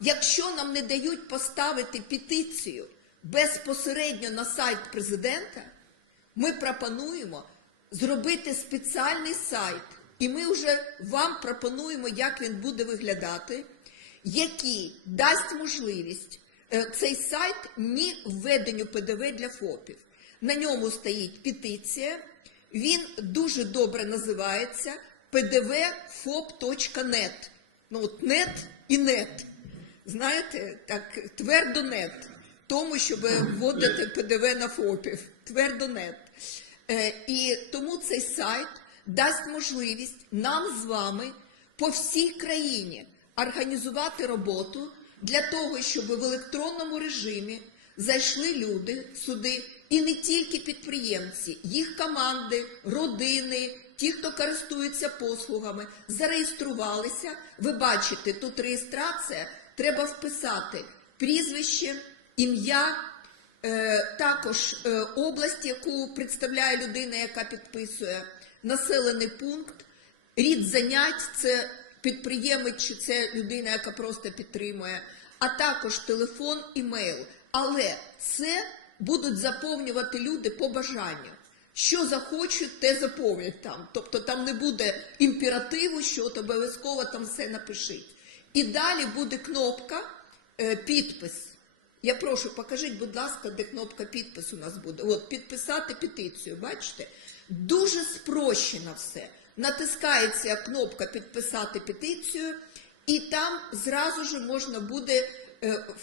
Якщо нам не дають поставити петицію безпосередньо на сайт президента, ми пропонуємо зробити спеціальний сайт, і ми вже вам пропонуємо, як він буде виглядати, який дасть можливість е, цей сайт ні введенню ПДВ для ФОПів. На ньому стоїть петиція. Він дуже добре називається pdvfop.net. Ну, от нет і нет. Знаєте, так твердо нет. Тому, щоб вводити ПДВ на ФОПів. Твердо нет. Е, і тому цей сайт дасть можливість нам з вами по всій країні організувати роботу для того, щоб в електронному режимі зайшли люди сюди, і не тільки підприємці, їх команди, родини, ті, хто користується послугами, зареєструвалися. Ви бачите, тут реєстрація, треба вписати прізвище, ім'я. Е, також е, область, яку представляє людина, яка підписує, населений пункт, рід занять це підприємець чи це людина, яка просто підтримує, а також телефон, імейл. Але це будуть заповнювати люди по бажанню. Що захочуть, те заповнять там. Тобто там не буде імперативу, що от обов'язково там все напишіть. І далі буде кнопка е, підпис. Я прошу, покажіть, будь ласка, де кнопка підпис у нас буде. От, підписати петицію, бачите? Дуже спрощено все. Натискається кнопка підписати петицію, і там зразу ж можна буде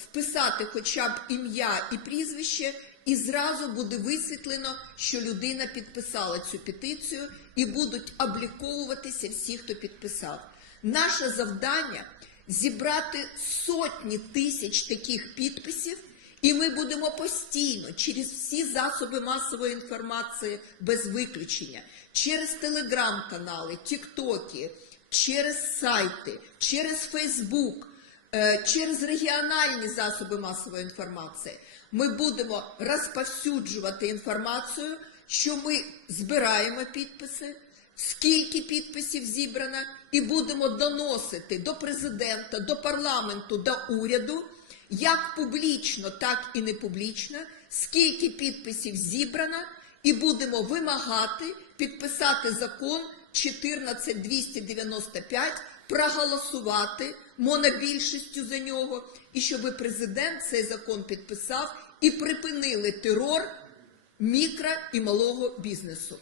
вписати хоча б ім'я і прізвище, і зразу буде висвітлено, що людина підписала цю петицію, і будуть обліковуватися всі, хто підписав. Наше завдання зібрати сотні тисяч таких підписів, і ми будемо постійно через всі засоби масової інформації без виключення, через телеграм-канали, тіктоки, через сайти, через Фейсбук, е, через регіональні засоби масової інформації. Ми будемо розповсюджувати інформацію, що ми збираємо підписи скільки підписів зібрано, і будемо доносити до президента, до парламенту, до уряду, як публічно, так і не публічно, скільки підписів зібрано, і будемо вимагати підписати закон 14295, проголосувати монобільшістю за нього, і щоб президент цей закон підписав і припинили терор мікро і малого бізнесу.